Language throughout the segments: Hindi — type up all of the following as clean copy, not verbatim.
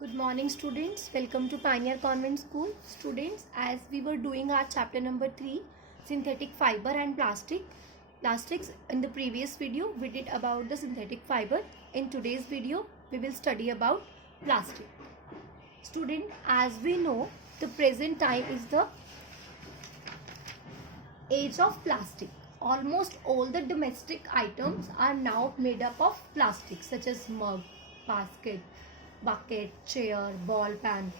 Good morning students, welcome to Pioneer Convent School. Students, as we were doing our chapter number 3, synthetic fiber and plastics, in the previous video we did about the synthetic fiber. In today's video we will study about plastic. Student, as we know, the present time is the age of plastic. Almost all the domestic items are now made up of plastic, such as mug, basket, bucket, chair, ball pen,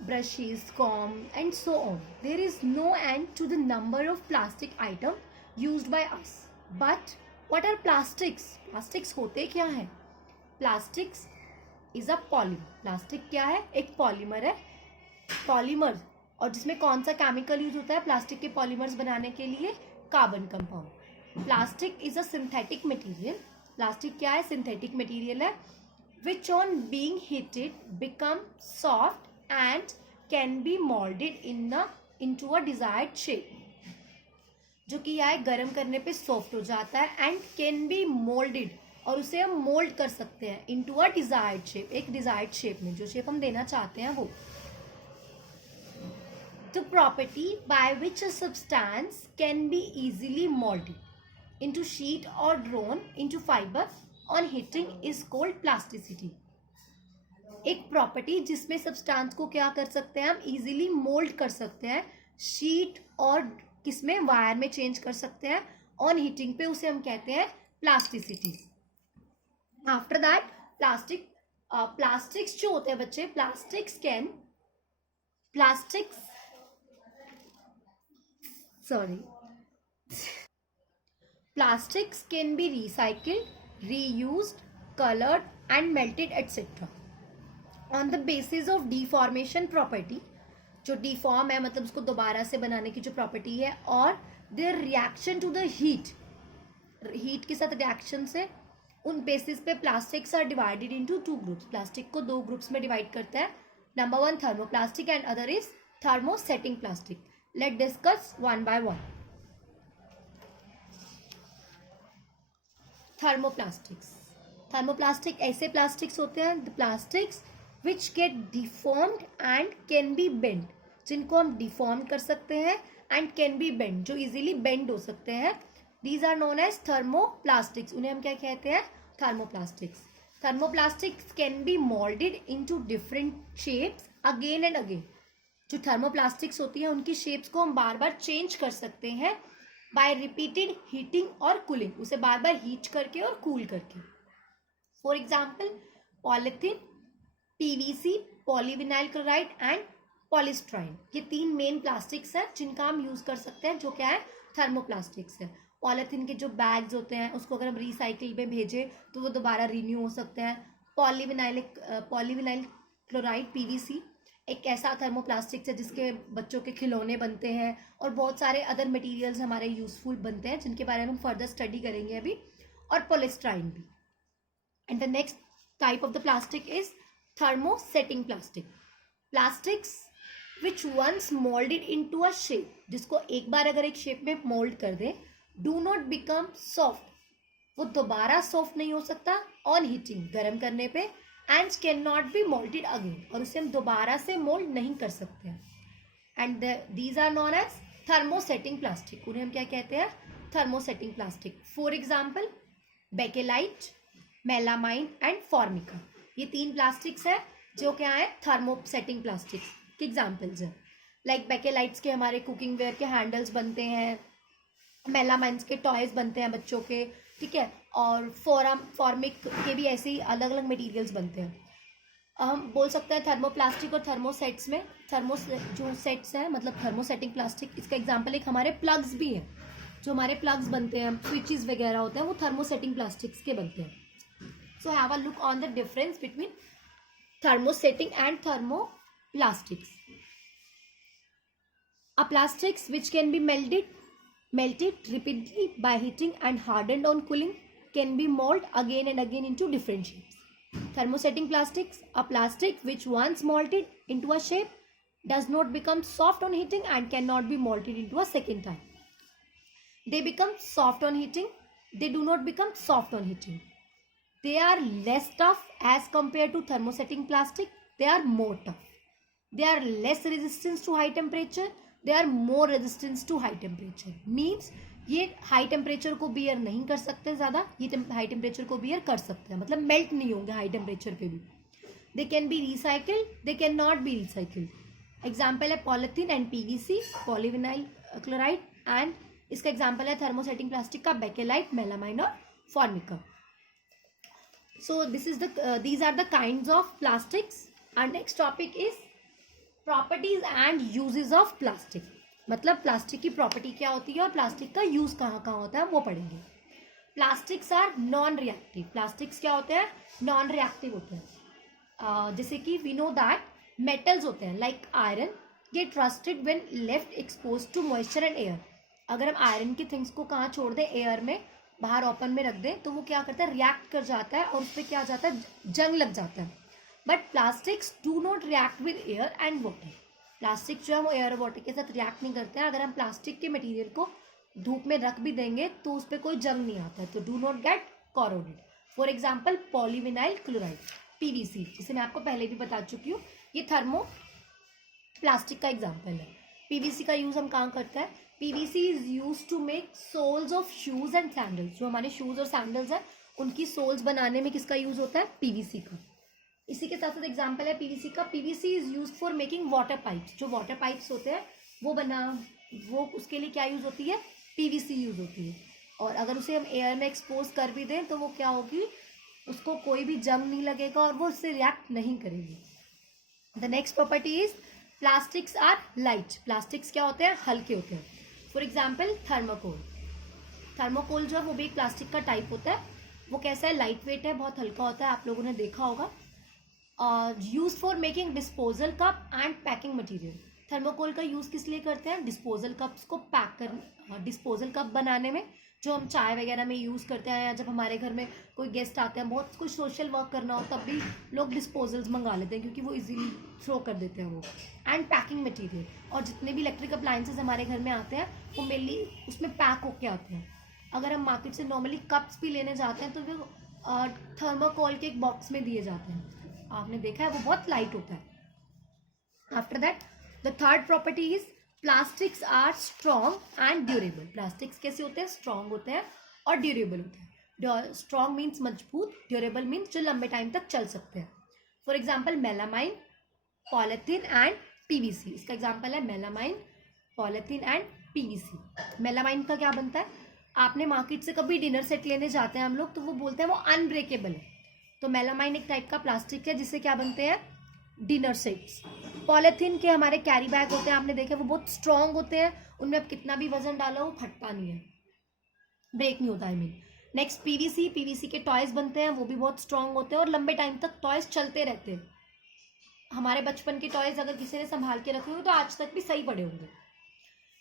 brushes, comb, and so on. There is no end to the number of plastic items used by us. But what are plastics? Plastics होते क्या हैं? Plastics is a polymer. Plastic क्या है? एक पॉलीमर है. पॉलीमर, और जिसमें कौन सा केमिकल यूज होता है प्लास्टिक के पॉलीमर्स बनाने के लिए? Carbon compound. Plastic is a synthetic material. Plastic क्या है? सिंथेटिक मटेरियल है which on being heated become soft and can be molded into a desired shape. जो कि यह गर्म करने पे सॉफ्ट हो जाता है and can be molded, और उसे हम मोल्ड कर सकते हैं into a desired shape, एक desired shape में, जो शेप हम देना चाहते हैं वो. The property by which a substance can be easily molded into sheet or drawn into fiber on heating is called plasticity. एक प्रॉपर्टी जिसमें सब्सटेंस को क्या कर सकते हैं हम? इजीली मोल्ड कर सकते हैं, शीट और किसमें? वायर में चेंज कर सकते हैं ऑन हीटिंग पे, उसे हम कहते हैं प्लास्टिसिटी. आफ्टर दैट प्लास्टिक्स जो होते हैं बच्चे, plastics can be recycled, reused, colored and melted etc. on the basis of deformation property. जो डिफॉर्म है मतलब उसको दोबारा से बनाने की जो प्रॉपर्टी है, और there reaction to the heat के साथ रिएक्शन से, उन बेसिस पे plastics are divided into two groups. Plastic को दो ग्रुप्स में डिवाइड करता है. Number 1 thermoplastic and other is thermosetting plastic. Let discuss one by one. Thermoplastic ऐसे प्लास्टिक्स होते हैं, the plastics which get deformed and can be bend, जिनको हम डिफॉर्म कर सकते हैं एंड कैन बी बेंड, जो इजीली बेंड हो सकते हैं. These are known as thermoplastics. उन्हें हम क्या कहते हैं? Thermoplastics. Thermoplastics can be moulded into different shapes again and again. जो थर्मोप्लास्टिक्स होती है उनकी शेप्स को हम बार बार चेंज कर सकते हैं बाय रिपीटेड हीटिंग और कूलिंग, उसे बार बार हीट करके और कूल करके. For example polythene, PVC, polyvinyl chloride and polystyrene. ये 3 मेन प्लास्टिक्स हैं जिनका हम यूज कर सकते हैं, जो क्या है? थर्मोप्लास्टिक्स है. पॉलिथीन के जो बैग्स होते हैं उसको अगर हम रिसाइकिल में भेजें तो वो दोबारा रिन्यू हो सकते हैं. पॉलीविनाइल क्लोराइड पीवीसी एक ऐसा थर्मोप्लास्टिक्स है जिसके बच्चों के खिलौने बनते हैं और बहुत सारे अदर मटेरियल्स हमारे यूजफुल बनते हैं, जिनके बारे में हम फर्दर स्टडी करेंगे अभी. और पॉलीस्टाइरीन भी. And the next type of the plastic is thermosetting plastics which once molded into a shape, जिसको एक बार अगर एक शेप में मोल्ड कर दें, do not become soft, वो दोबारा सॉफ्ट नहीं हो सकता ऑन हीटिंग, गर्म करने पे, and can not be moulded again, और उसे हम दोबारा से मोल्ड नहीं कर सकते हैं. And these are known as thermosetting plastic. उन्हें हम क्या कहते हैं? Thermosetting plastic. For example bakelite, melamine and formica. ये 3 प्लास्टिक्स है जो क्या है? थर्मोसेटिंग प्लास्टिक्स के एग्जाम्पल्स हैं. लाइक बेकेलाइट्स के हमारे कुकिंग वेयर के हैंडल्स बनते हैं, मेलामाइन्स के टॉयज बनते हैं बच्चों के, ठीक है, और फॉर्मिक के भी ऐसे ही अलग अलग मटेरियल्स बनते हैं. हम बोल सकते हैं थर्मोप्लास्टिक और थर्मोसेट्स में, जो सेट्स हैं मतलब थर्मोसेटिंग प्लास्टिक, इसका एग्जाम्पल एक हमारे प्लग्स भी है. जो हमारे प्लग्स बनते हैं, स्विचेस वगैरह होते हैं, वो थर्मोसेटिंग प्लास्टिक्स के बनते हैं. So have a look on the difference between thermosetting and thermoplastics. A plastics which can be melted repeatedly by heating and hardened on cooling can be molded again and again into different shapes. Thermosetting plastics, a plastic which once molded into a shape does not become soft on heating and cannot be molded into a second time. They become soft on heating. They do not become soft on heating. They are less tough as compared to thermosetting plastic they are more tough. They are less resistance to high temperature, they are more resistance to high temperature. Means ये हाई टेम्परेचर को बियर नहीं कर सकते ज़्यादा, ये हाई टेम्परेचर को बियर कर सकते हैं, मतलब मेल्ट नहीं होंगे हाई टेम्परेचर पे भी. They can be recycled, they can not be recycled. Example है polythene and PVC, polyvinyl chloride. And इसका एग्जाम्पल है थर्मोसेटिंग प्लास्टिक का बेकेलाइट, मेलामाइन और formica. So these are the kinds of plastics. Our next topic is properties and uses of plastic. मतलब प्लास्टिक की प्रॉपर्टी क्या होती है और प्लास्टिक का यूज कहाँ कहाँ होता है वो पढ़ेंगे. Plastics are non reactive. Plastics क्या होते हैं? नॉन रिएक्टिव होते हैं. जैसे कि वी नो दैट मेटल्स होते हैं like iron get rusted when left expose to moisture and air. अगर हम आयरन की थिंग्स को कहाँ छोड़ दें, एयर में, बाहर ओपन में रख दें, तो वो क्या करता है, रिएक्ट कर जाता है और उस पर क्या आ जाता है, जंग लग जाता है. But plastics do not react with air and water. Plastic जो है वो एयर और वाटर के साथ रिएक्ट नहीं करते हैं. अगर हम प्लास्टिक के मटेरियल को धूप में रख भी देंगे तो उस पर कोई जंग नहीं आता है, तो do not get corroded. For example polyvinyl chloride, PVC, जिसे मैं आपको पहले भी बता चुकी हूँ, ये थर्मो प्लास्टिक का एग्जाम्पल है. पीवीसी का यूज हम कहाँ करते हैं? PVC is use to make soles of shoes and sandals. जो हमारे शूज और सैंडल्स हैं उनकी सोल्स बनाने में किसका यूज होता है? पीवीसी का. इसी के साथ साथ एग्जाम्पल है पीवीसी का. PVC is use for making water pipes. जो वाटर पाइप्स होते हैं वो उसके लिए क्या यूज होती है? पीवीसी यूज होती है. और अगर उसे हम एयर में एक्सपोज कर भी दें तो वो क्या होगी, उसको कोई भी जंग नहीं लगेगा और वो उससे रिएक्ट नहीं करेगी. The next property is plastics are light. Plastics क्या होते हैं? हल्के होते हैं. For example thermocol. थर्माकोल जो है वो भी एक प्लास्टिक का टाइप होता है. वो कैसा है? लाइट वेट है, बहुत हल्का होता है. आप लोगों ने देखा होगा. Use for making disposal cup and packing material. Thermocol का यूज़ किस लिए करते हैं? डिस्पोजल कप्स को पैक कर, डिस्पोजल कप बनाने में, जो हम चाय वगैरह में यूज़ करते हैं, या जब हमारे घर में कोई गेस्ट आते हैं, बहुत कुछ सोशल वर्क करना हो, तब भी लोग डिस्पोजल्स मंगा लेते हैं क्योंकि वो इजीली थ्रो कर देते हैं वो. And packing material. और जितने भी इलेक्ट्रिक अप्लायंसेज हमारे घर में आते हैं वो मेनली उसमें पैक होके आते हैं. अगर हम मार्केट से नॉर्मली कप्स भी लेने जाते हैं तो वो थर्माकोल के एक बॉक्स में दिए जाते हैं. आपने देखा है वो बहुत लाइट होता है. After that the third property is plastics are strong and durable. Plastics कैसे होते हैं? स्ट्रॉन्ग होते हैं और ड्यूरेबल होते हैं. स्ट्रॉन्ग मीन्स मजबूत, ड्यूरेबल मीन्स जो लंबे टाइम तक चल सकते हैं. For example melamine, polythene and PVC. इसका एग्जाम्पल है melamine, polythene and PVC. Melamine का क्या बनता है? आपने मार्केट से कभी डिनर सेट लेने जाते हैं हम लोग तो वो बोलते हैं वो अनब्रेकेबल है. तो मेलामाइन एक टाइप का प्लास्टिक है जिससे क्या बनते हैं? Dinner sets. पॉलिथीन के हमारे कैरी बैग होते हैं, आपने देखे वो बहुत स्ट्रॉन्ग होते हैं, उनमें आप कितना भी वजन डालो वो फटता नहीं है, ब्रेक नहीं होता. I mean next PVC. PVC के टॉयज बनते हैं, वो भी बहुत स्ट्रॉन्ग होते हैं और लंबे टाइम तक टॉयज चलते रहते हैं. हमारे बचपन के टॉयज अगर किसी ने संभाल के रखे हुए तो आज तक भी सही पड़े होंगे.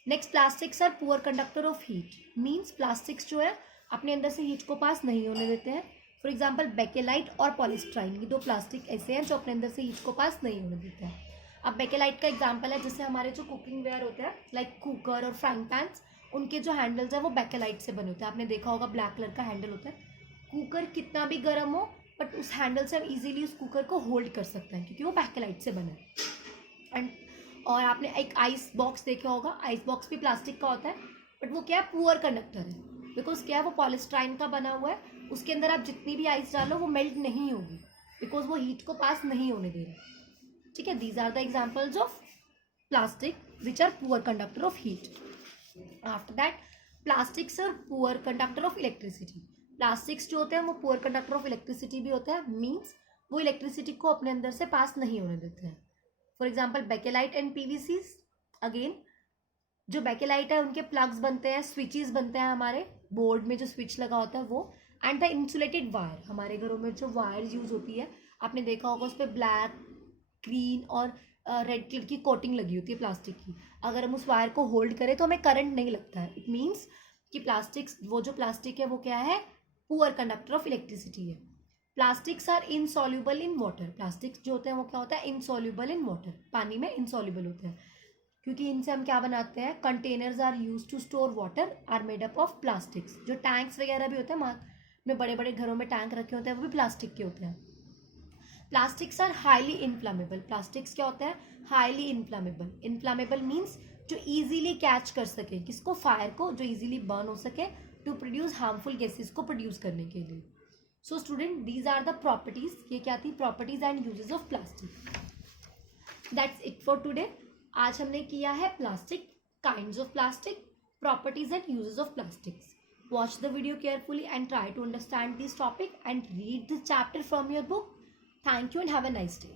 Next plastics are poor conductor of heat. Means plastics जो है अपने अंदर से हीट को पास नहीं होने देते हैं. फॉर एग्जाम्पल बेकेलाइट और पॉलीस्टाइरीन, ये दो प्लास्टिक ऐसे हैं जो अपने अंदर से हीट को पास नहीं होने देते हैं. अब बेकेलाइट का एग्जाम्पल है जैसे हमारे जो कुकिंग वेयर होते हैं लाइक कुकर और फ्राइंग पैन्स, उनके जो हैंडल्स हैं वो बेकेलाइट से बने होते हैं. आपने देखा होगा ब्लैक कलर का हैंडल होता है. कुकर कितना भी गर्म हो बट उस हैंडल से हम इजीली उस कुकर को होल्ड कर सकते हैं क्योंकि वो बेकेलाइट से बना है. एंड और आपने एक आइस बॉक्स देखा होगा. आइस बॉक्स भी प्लास्टिक का होता है बट वो क्या है? पुअर कंडक्टर है. बिकॉज क्या है? वो पॉलीस्टाइरीन का बना हुआ है. उसके अंदर आप जितनी भी आइस डालो वो मेल्ट नहीं होगी बिकॉज वो हीट को पास नहीं होने दे रहा. ठीक है. These are the examples of plastic which are poor conductor of heat. After that plastics are poor conductor of electricity. Plastics जो होते हैं वो पुअर कंडक्टर ऑफ इलेक्ट्रिसिटी भी होते हैं. मीन्स वो इलेक्ट्रिसिटी को अपने अंदर से पास नहीं होने देते हैं. For example bakelite and PVC. Again जो बेकेलाइट है उनके प्लग्स बनते हैं, स्विचेस बनते हैं, हमारे बोर्ड में जो स्विच लगा होता है वो. And the insulated wire. हमारे घरों में जो वायर यूज होती है आपने देखा होगा उस पर ब्लैक, ग्रीन और रेड कलर की कोटिंग लगी होती है प्लास्टिक की. अगर हम उस वायर को होल्ड करें तो हमें करंट नहीं लगता है. इट मीन्स कि प्लास्टिक्स, वो जो प्लास्टिक है वो क्या है? पुअर कंडक्टर ऑफ इलेक्ट्रिसिटी है. Plastics are insoluble in water. Plastics जो होते हैं वो क्या होता है? Insoluble in water. पानी में इनसॉल्यूबल होते हैं क्योंकि इनसे हम क्या बनाते हैं? Containers are use to store water are made up of plastics. जो टैंक्स वगैरह भी होते हैं में बड़े बड़े घरों में टैंक रखे होते हैं वो भी प्लास्टिक के होते हैं. Plastics are highly inflammable. Plastics क्या होता है? Highly inflammable. इन्फ्लामेबल मीन्स जो इजीली कैच कर सके किसको? फायर को, जो इजीली बर्न हो सके टू प्रोड्यूस हार्मफुल गैसेस को प्रोड्यूस करने के लिए. So student, these are the properties. ये क्या थी? Properties and uses of plastic. That's it for today. आज हमने किया है plastic, kinds of plastic, properties and uses of plastics. Watch the video carefully and try to understand this topic and read the chapter from your book. Thank you and have a nice day.